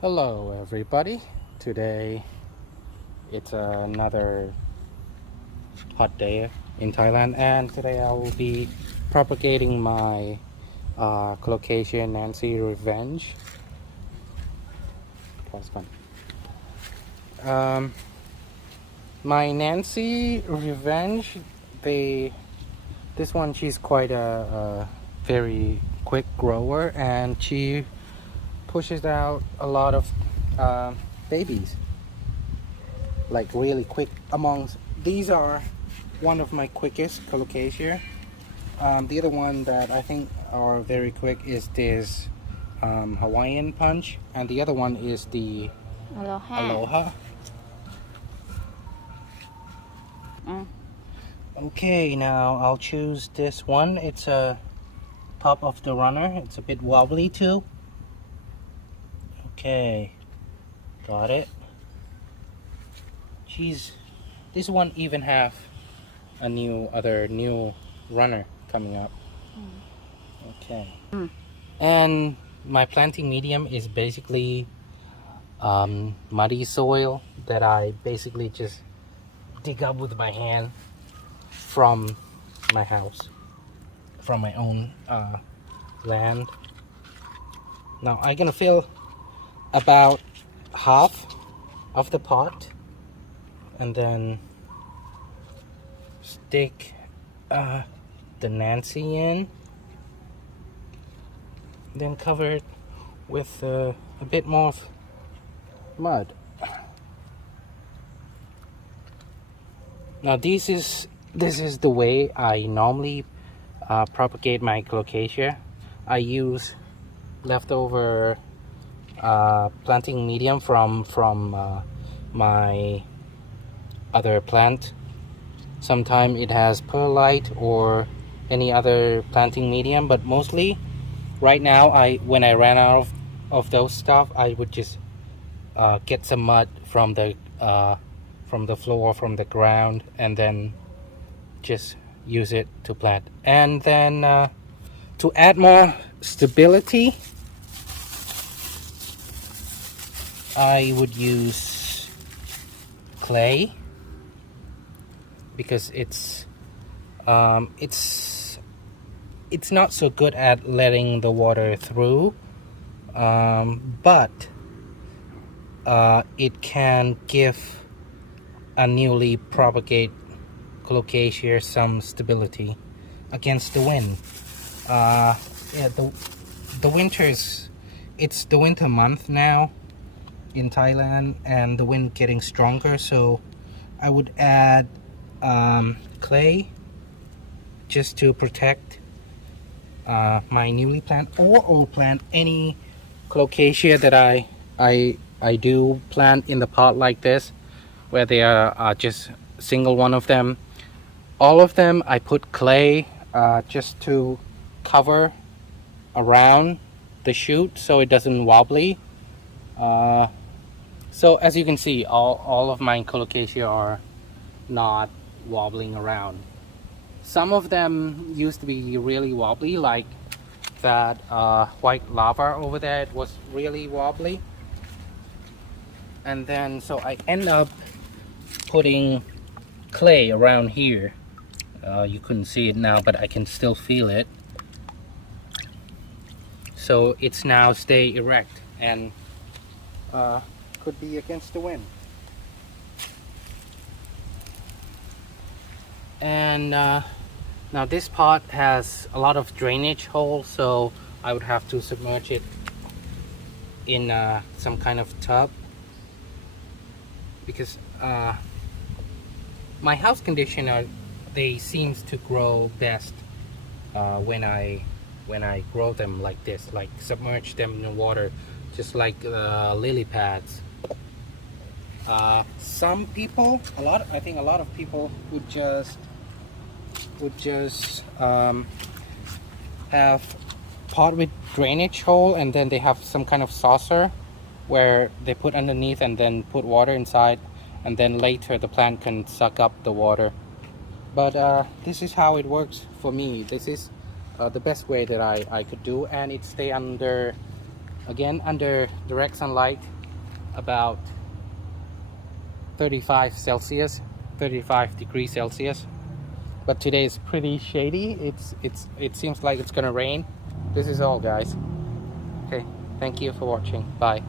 Hello everybody. Today it's another hot day in Thailand, and today I will be propagating my Colocasia Nancy Revenge. That was fun. My Nancy Revenge, this one, she's quite a very quick grower, and she pushes out a lot of babies, like really quick. Amongst these are one of my quickest Colocasia. The other one that I think are very quick is this Hawaiian punch, and the other one is the Aloha. Okay, now I'll choose this one. It's a top of the runner. It's a bit wobbly too. Okay, got it. This one even have a new runner coming up. Okay. And my planting medium is basically muddy soil that I basically just dig up with my hand from my house, from my own land. Now I'm gonna fill about half of the pot and then stick the Nancy in, then cover it with a bit more of mud. Now this is the way I normally propagate my Colocasia. I use leftover planting medium from my other plant. Sometimes it has perlite or any other planting medium, but mostly right now when I ran out of those stuff, I would just get some mud from the floor, from the ground, and then just use it to plant. And then to add more stability, I would use clay, because it's not so good at letting the water through, but it can give a newly propagated Colocasia some stability against the wind. Yeah, the winters, it's the winter month now in Thailand, and the wind getting stronger, so I would add clay just to protect my newly planted or old plant. Any Colocasia that I do plant in the pot like this, where they are just single one of them, all of them I put clay just to cover around the shoot so it doesn't wobbly. So as you can see, all of my Colocasia are not wobbling around. Some of them used to be really wobbly, like that white lava over there. It was really wobbly, and then so I end up putting clay around here. You couldn't see it now, but I can still feel it. So it's now stay erect and could be against the wind. And now this pot has a lot of drainage holes, so I would have to submerge it in some kind of tub, because my house conditioner, they seems to grow best when I grow them like this, like submerge them in the water, just like lily pads. Some people, I think a lot of people would just have pot with drainage hole, and then they have some kind of saucer where they put underneath and then put water inside, and then later the plant can suck up the water. But this is how it works for me. This is the best way that I could do, and it stay under Again, under direct sunlight, about 35 Celsius, 35 degrees Celsius. But today is pretty shady. It seems like it's gonna rain. This is all, guys. Okay, thank you for watching. Bye.